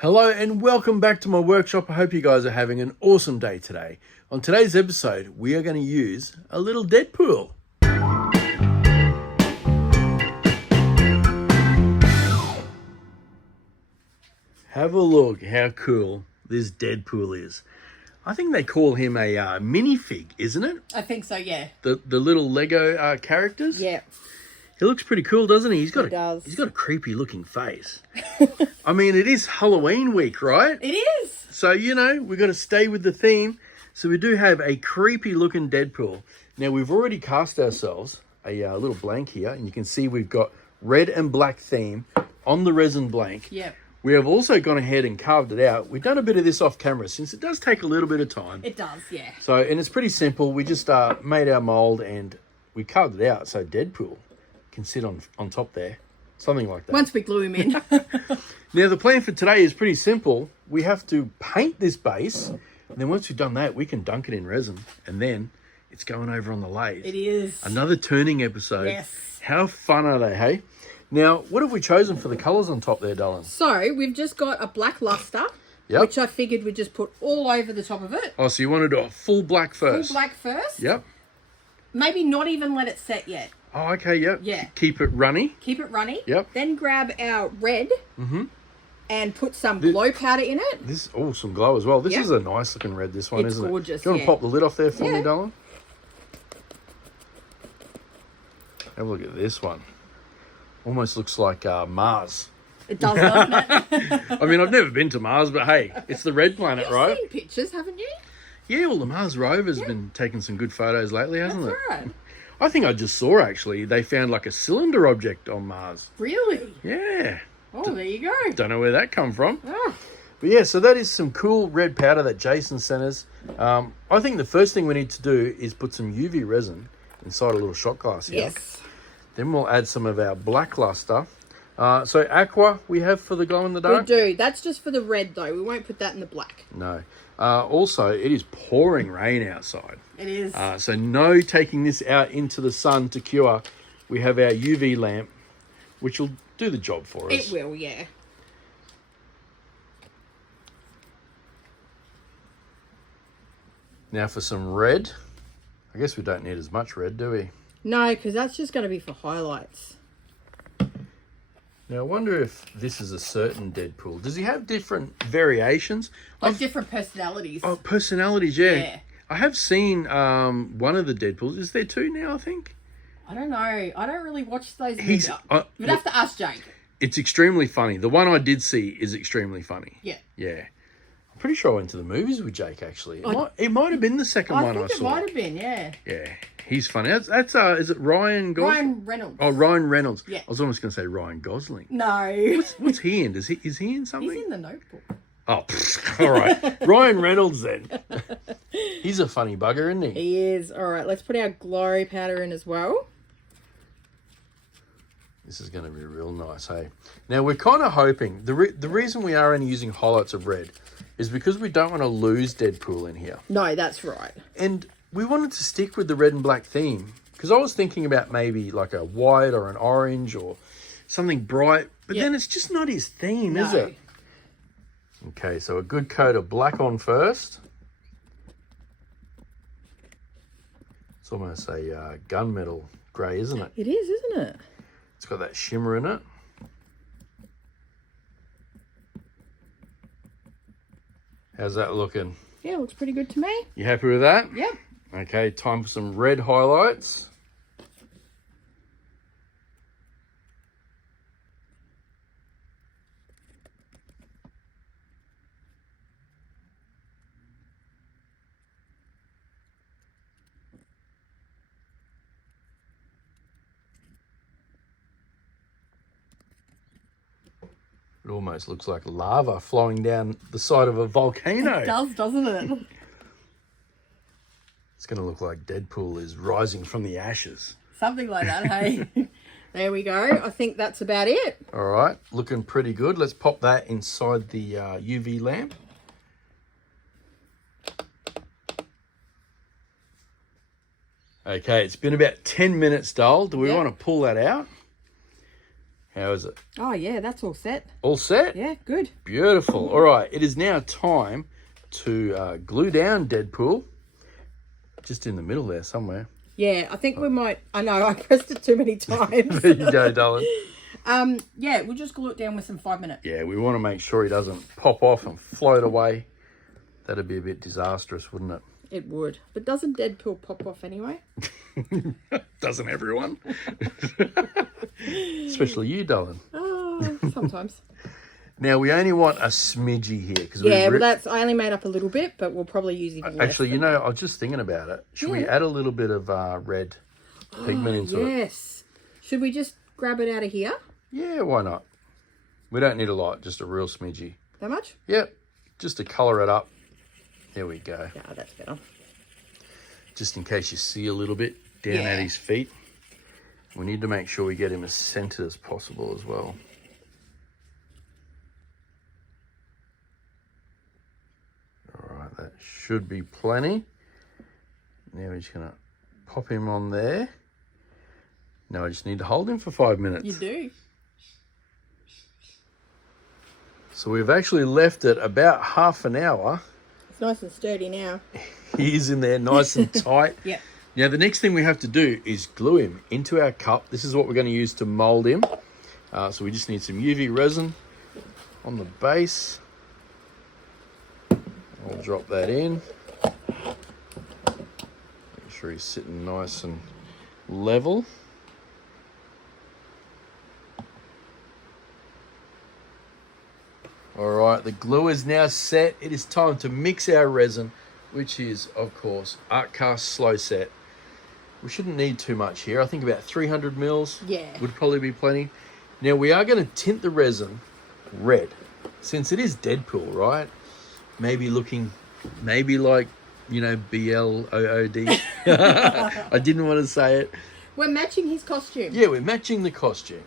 Hello and welcome back to my workshop. I hope you guys are having an awesome day today. On today's episode, we are going to use a little Deadpool. Have a look how cool this Deadpool is. I think they call him a minifig, isn't it? I think so, yeah. The little Lego characters? Yeah. He looks pretty cool, doesn't he? He's got a creepy looking face. I mean, it is Halloween week, right? It is. So, you know, we've got to stay with the theme. So we do have a creepy looking Deadpool. Now, we've already cast ourselves a little blank here. And you can see we've got red and black theme on the resin blank. Yep. We have also gone ahead and carved it out. We've done a bit of this off camera since it does take a little bit of time. It does, yeah. So, and it's pretty simple. We just made our mold and we carved it out. So Deadpool can sit on top there. Something like that. Once we glue him in. Now, the plan for today is pretty simple. We have to paint this base. And then once we've done that, we can dunk it in resin. And then it's going over on the lathe. It is. Another turning episode. Yes. How fun are they, hey? Now, what have we chosen for the colours on top there, darling? So, we've just got a black luster. Yep. Which I figured we'd just put all over the top of it. Oh, so you want to do a full black first? Full black first. Yep. Maybe not even let it set yet. Oh, okay, yep. Yeah. Keep it runny. Keep it runny. Yep. Then grab our red and put some glow powder in it. Some glow as well. This Yep. is a nice looking red, this one, It's isn't gorgeous, it? Do you want to pop the lid off there for me, darling? Have a look at this one. Almost looks like Mars. It does, doesn't it? I mean, I've never been to Mars, but hey, it's the red planet, right? You've seen pictures, haven't you? Yeah, well, the Mars rover's been taking some good photos lately, hasn't That's it? right. I think I just saw, actually, they found like a cylinder object on Mars. Really? Yeah. Oh, there you go. Don't know where that come from. Oh. But yeah, so that is some cool red powder that Jason sent us. I think the first thing we need to do is put some UV resin inside a little shot glass here. Yes. Then we'll add some of our black luster. So aqua we have for the glow in the dark? We do. That's just for the red, though. We won't put that in the black. No. Also, it is pouring rain outside. It is. So no taking this out into the sun to cure. We have our UV lamp, which will do the job for us. It will, yeah. Now for some red. I guess we don't need as much red, do we? No, because that's just going to be for highlights. Now, I wonder if this is a certain Deadpool. Does he have different variations? Like different personalities. Oh, personalities, yeah. Yeah. I have seen one of the Deadpools. Is there two now, I think? I don't know. I don't really watch those He's- movies. You'd have to ask Jake. It's extremely funny. The one I did see is extremely funny. Yeah. Yeah. I'm pretty sure I went to the movies with Jake, actually. It might have been the second one I I think it saw. might have been, yeah. Yeah. He's funny. That's is it Ryan Gosling? Ryan Reynolds. Oh, Ryan Reynolds. Yeah. I was almost going to say Ryan Gosling. No. What's he in? Is he in something? He's in The Notebook. Oh, all right. Ryan Reynolds then. He's a funny bugger, isn't he? He is. All right, let's put our glow powder in as well. This is going to be real nice, hey? Now, we're kind of hoping, the reason we are only using highlights of red is because we don't want to lose Deadpool in here. No, that's right. And we wanted to stick with the red and black theme because I was thinking about maybe like a white or an orange or something bright, but then it's just not his theme, is it? Okay, so a good coat of black on first. It's almost a gunmetal grey, isn't it? It is, isn't it? It's got that shimmer in it. How's that looking? Yeah, looks pretty good to me. You happy with that? Yep. Okay, time for some red highlights. It almost looks like lava flowing down the side of a volcano. It does, doesn't it? It's going to look like Deadpool is rising from the ashes. Something like that, hey? There we go. I think that's about it. All right, looking pretty good. Let's pop that inside the UV lamp. Okay, it's been about 10 minutes, doll. Do we want to pull that out? How is it? Oh, yeah, that's all set. All set? Yeah, good. Beautiful. All right, it is now time to glue down Deadpool. Just in the middle there somewhere. Yeah, I think we might... I know, I pressed it too many times. There you go, darling. Yeah, we'll just glue it down with some 5-minute. Yeah, we want to make sure he doesn't pop off and float away. That'd be a bit disastrous, wouldn't it? It would. But doesn't Deadpool pop off anyway? Doesn't everyone? Especially you, darling. Oh, sometimes. Now, we only want a smidgy here. Cause Yeah, well, that's... I only made up a little bit, but we'll probably use even less. Actually, you know, I was just thinking about it. Should we add a little bit of red pigment into it? Yes. Should we just grab it out of here? Yeah, why not? We don't need a lot, just a real smidgy. That much? Yep, just to colour it up. There we go. Yeah, that's better. Just in case you see a little bit down at his feet. We need to make sure we get him as centered as possible as well. All right, that should be plenty. Now we're just gonna pop him on there. Now I just need to hold him for 5 minutes. You do. So we've actually left it about half an hour. It's nice and sturdy now. He's in there nice and tight. Yeah. Now the next thing we have to do is glue him into our cup. This is what we're going to use to mold him. So we just need some UV resin on the base. I'll drop that in. Make sure he's sitting nice and level. All right, the glue is now set. It is time to mix our resin, which is, of course, Art Cast Slow Set. We shouldn't need too much here. I think about 300 mils would probably be plenty. Now, we are going to tint the resin red, since it is Deadpool, right? Maybe looking, maybe like, you know, BLOOD. I didn't want to say it. We're matching his costume. Yeah, we're matching the costume.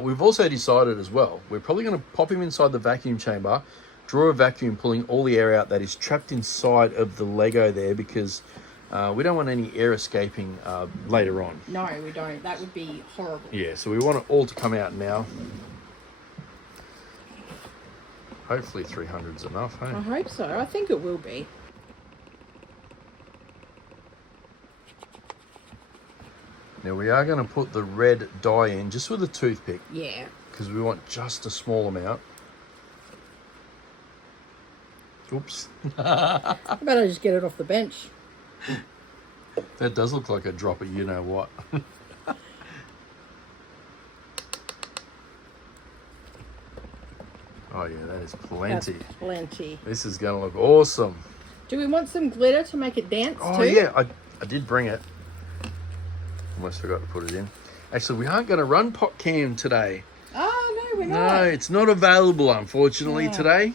We've also decided as well, we're probably going to pop him inside the vacuum chamber, draw a vacuum, pulling all the air out that is trapped inside of the Lego there, because we don't want any air escaping later on. No, we don't. That would be horrible. Yeah, so we want it all to come out now. Hopefully 300's enough, hey? I hope so. I think it will be. Now we are going to put the red dye in just with a toothpick. Yeah. Because we want just a small amount. Oops. I better just get it off the bench. That does look like a drop of you know what. Oh yeah, that is plenty. That's plenty. This is going to look awesome. Do we want some glitter to make it dance Oh too? yeah, I did bring it. Almost forgot to put it in. Actually, we aren't going to run pot cam today. Oh, no, we're No, not. it's not available, unfortunately, today.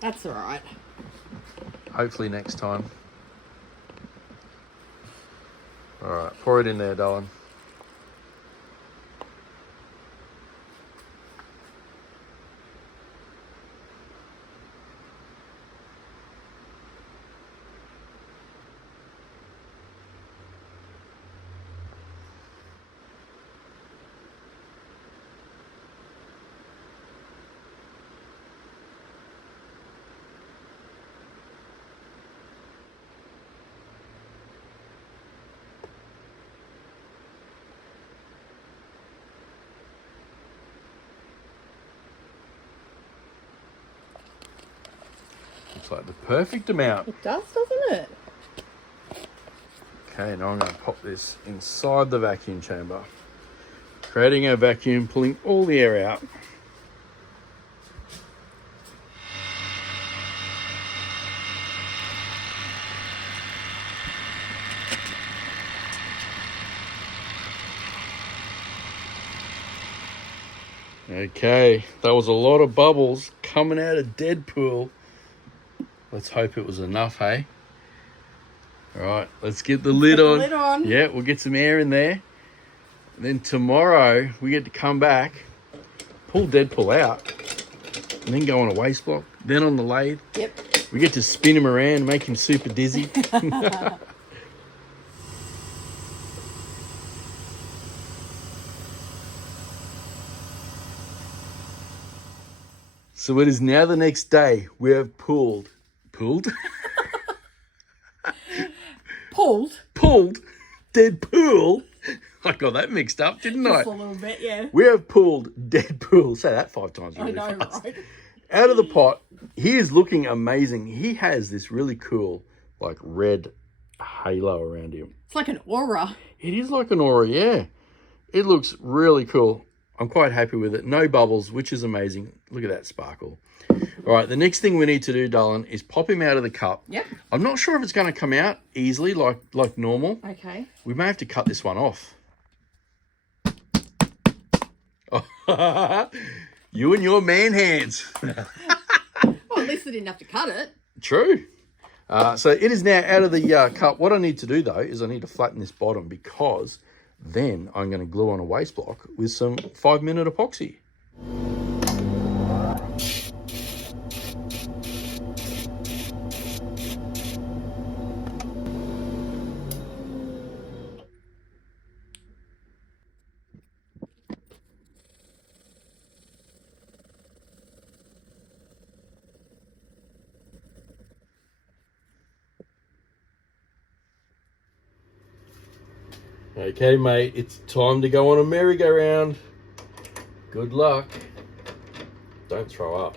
That's all right. Hopefully next time. All right, pour it in there, darling. Looks like the perfect amount. It does, doesn't it? Okay, now I'm going to pop this inside the vacuum chamber. Creating our vacuum, pulling all the air out. Okay, that was a lot of bubbles coming out of Deadpool. Let's hope it was enough, hey? All right, let's get the lid on. Lid on. Yeah, we'll get some air in there. And then tomorrow, we get to come back, pull Deadpool out, and then go on a waste block, then on the lathe. Yep. We get to spin him around, make him super dizzy. So it is now the next day. We have pulled? Pulled. Pulled? Deadpool? I got that mixed up, didn't I? Just a little bit, yeah. We have pulled Deadpool. Say that 5 times really I know, fast. right? Out of the pot. He is looking amazing. He has this really cool, like, red halo around him. It's like an aura. It is like an aura, yeah. It looks really cool. I'm quite happy with it. No bubbles, which is amazing. Look at that sparkle. All right, the next thing we need to do, darling, is pop him out of the cup. Yep. I'm not sure if it's going to come out easily like normal. Okay. We may have to cut this one off. You and your man hands. Well, at least I didn't have to cut it. True. So it is now out of the cup. What I need to do, though, is I need to flatten this bottom because then I'm going to glue on a waste block with some 5-minute epoxy. Okay, mate, it's time to go on a merry-go-round. Good luck. Don't throw up.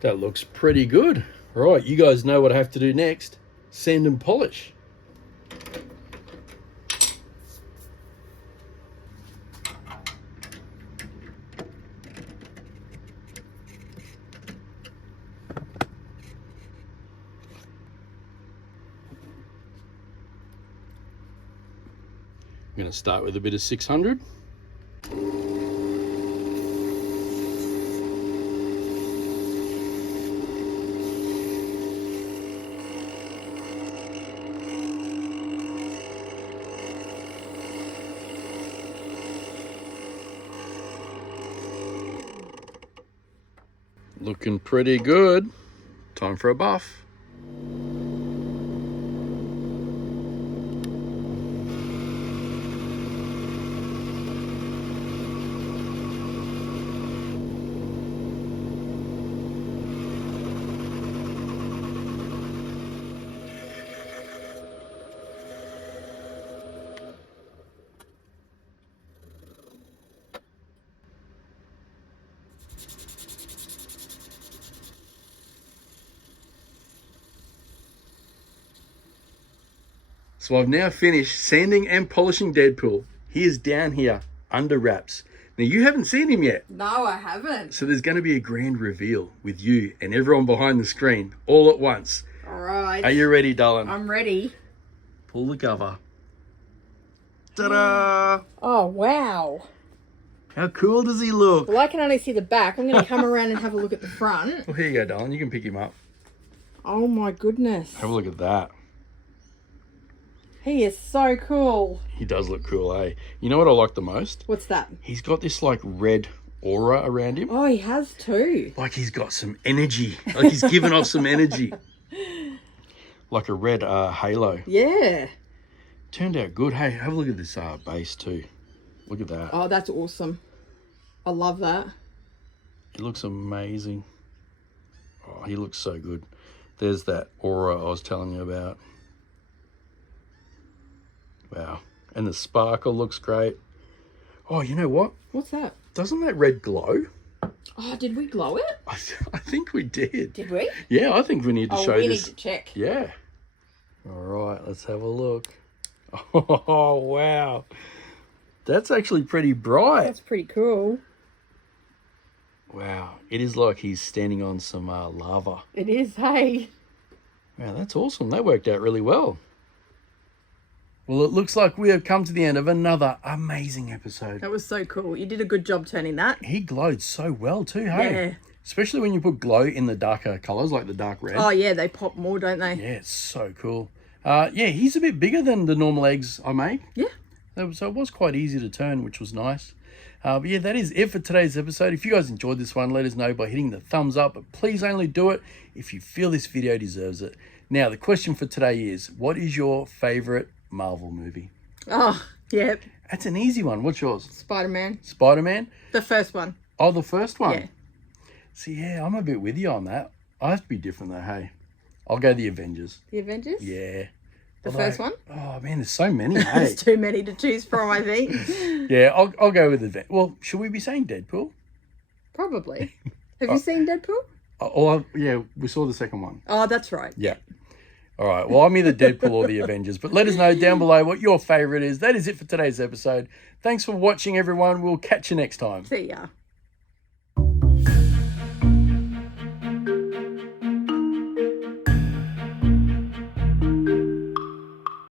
That looks pretty good. Right, you guys know what I have to do next. Sand and polish. I'm going to start with a bit of 600. Looking pretty good. Time for a buff. So I've now finished sanding and polishing Deadpool. He is down here under wraps. Now, you haven't seen him yet. No, I haven't. So there's going to be a grand reveal with you and everyone behind the screen all at once. All right. Are you ready, darling? I'm ready. Pull the cover. Ta-da! Oh, wow. How cool does he look? Well, I can only see the back. I'm going to come around and have a look at the front. Well, here you go, darling. You can pick him up. Oh, my goodness. Have a look at that. He is so cool. He does look cool, eh? You know what I like the most? What's that? He's got this, like, red aura around him. Oh, he has too. Like he's got some energy. Like he's giving off some energy. Like a red halo. Yeah. Turned out good. Hey, have a look at this base too. Look at that. Oh, that's awesome. I love that. It looks amazing. Oh, he looks so good. There's that aura I was telling you about. Wow. And the sparkle looks great. Oh, you know what? What's that? Doesn't that red glow? Oh, did we glow it? I think we did. Did we? Yeah, I think we need to show we this. need to check. Yeah. All right, let's have a look. Oh, wow. That's actually pretty bright. That's pretty cool. Wow. It is like he's standing on some lava. It is, hey. Wow, that's awesome. That worked out really well. Well, it looks like we have come to the end of another amazing episode. That was so cool. You did a good job turning that. He glowed so well too, hey? Yeah. Especially when you put glow in the darker colours, like the dark red. Oh, yeah, they pop more, don't they? Yeah, it's so cool. Yeah, he's a bit bigger than the normal eggs I make. Yeah. So it was quite easy to turn, which was nice. But yeah, that is it for today's episode. If you guys enjoyed this one, let us know by hitting the thumbs up. But please only do it if you feel this video deserves it. Now, the question for today is, what is your favourite Marvel movie? Oh, yep. That's an easy one. What's yours? Spider-Man. Spider-Man? The first one. Oh, the first one? Yeah. See, yeah, I'm a bit with you on that. I have to be different though, hey. I'll go the Avengers. The Avengers? Yeah. The first one? Oh, man, there's so many, hey. There's too many to choose from, I think. Yeah, I'll go with the... Well, should we be saying Deadpool? Probably. Have you seen Deadpool? Oh, yeah, we saw the second one. Oh, that's right. Yeah. All right. Well, I'm either Deadpool or the Avengers, but let us know down below what your favourite is. That is it for today's episode. Thanks for watching, everyone. We'll catch you next time. See ya.